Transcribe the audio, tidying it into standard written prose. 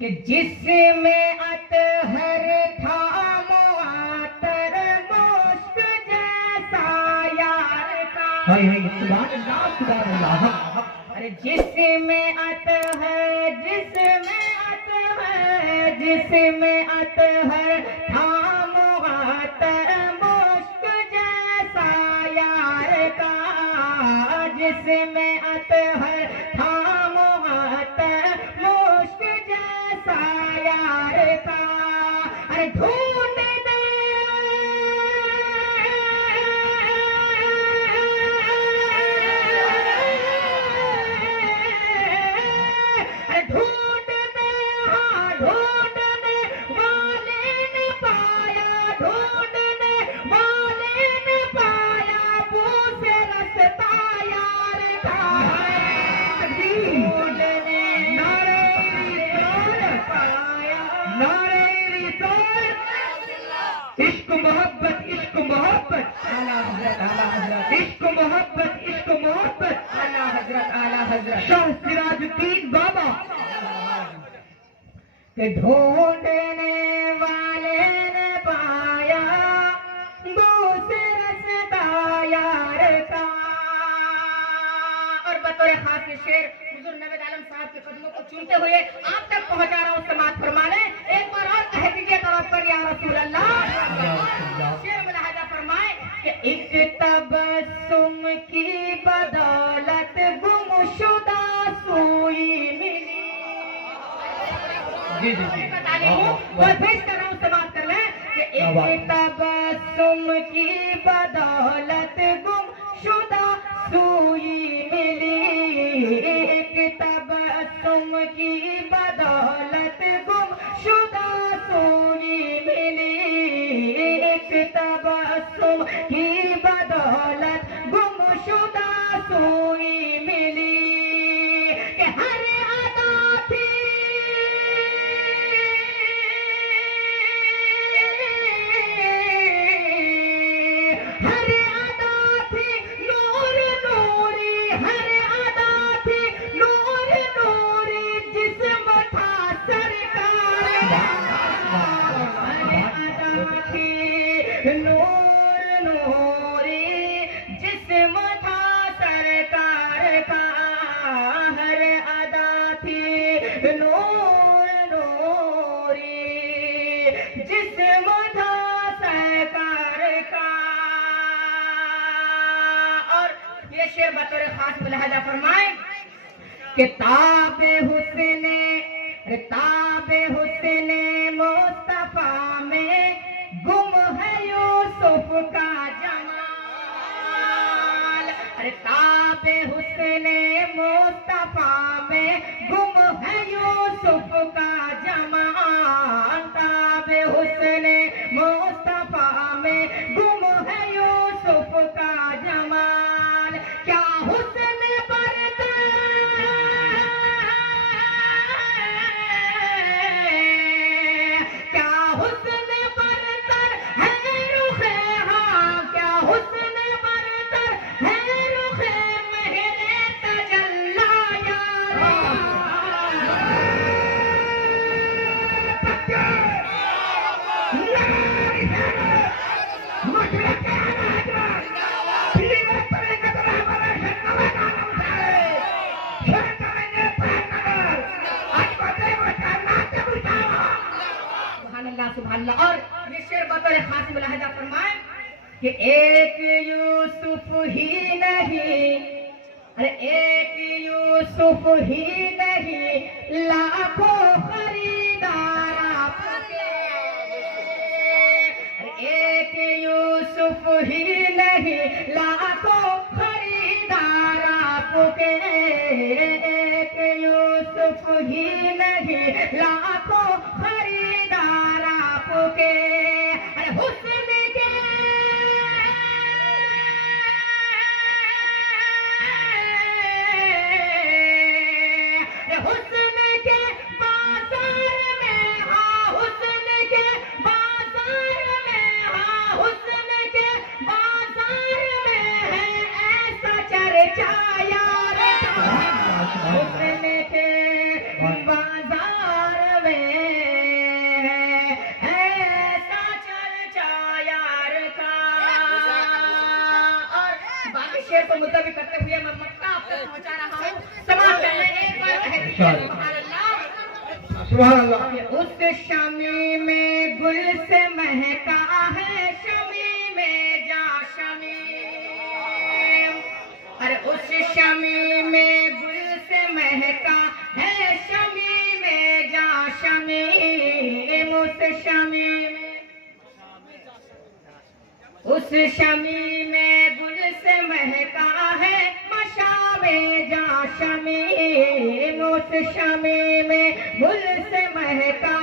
कि जिसमें अतहर था मुआतर मुश्क जैसा यार का। सुभान अल्लाह। अरे जिसमें अतहर था मुआतर मुश्क जैसा यार का। जिसमें अतहर था मुआतर मुश्क जैसा यार का। अरे ढूंढ इश्क मोहब्बत इश्क मोहब्बत इश्क मोहब्बत इश्क मोहब्बत आला हजरत शाह सिराजुद्दीन बाबा के ढूंढने वाले ने पाया दूसरे रास्ता यार का। और बतौर खास ये शेर हुजूर नबी आलम साहब के कदमों को चूमते हुए आप तक पहुंचा रहा हूं। समाज फरमाने एक बार और कह दीजिए तवज्जो पर या रसूल अल्लाह। शेर मुलाहिजा फरमाए कि एक तबस्सुम की बदौलत गुमशुदा सुई मिली। जी पेश कर रहा हूँ, समाप्त कर लें कि एक तबस्सुम की बदौलत गुमशुदा सुई मिली। एक तबस्सुम की बदौलत गुमशुदा सुई मिली। एक तबस्सुम की बदौलत गुमशुदा सुई मिली। कि हर अदा थी बतौर खास मुलाहिजा फरमाए कि ताबे हुस्ने मुस्तफा में गुम है यूसुफ का जमाल। अरे ताबे हुस्ने मुस्तफा में गुम है यूसुफ का जमाल। ताबे हुस्ने मुस्तफा में गुम है यूसुफ का जमाल। क्या हुस्न बरता क्या हुस्न बरतर है रुखे। हाँ क्या हुस्न बरतर है रुखे मेरे तजल्ला सुभान अल्लाह। और ये शेर बतौर खास मुलाहिजा फरमाए कि एक यूसुफ ही नहीं, अरे एक यूसुफ ही नहीं लाखों खरीदार आपके। एक यूसुफ ही नहीं लाखों खरीदार आपके। एक यूसुफ ही नहीं लाखों खरीदार आपके। अरे हुस्न के हुस्न के बाजार में। हाँ हुस्न के बाजार में। हाँ हुस्न के बाजार में है ऐसा चर्चा यार। हुस्न के बाजार में को मुद्दा करते हुए मैं मक्का आप तक पहुंचा रहा हूँ। समाज करने एक बार कह दीजिए सुभान अल्लाह। सुभान अल्लाह। उस शमी में गुल से महका है, शमी में जा शमी, अरे उस शमी में गुल से महका है, शमी में जा शमी, उस शमी में गुल से महका है, मशा में जा शमी, उस शमी में गुल से महका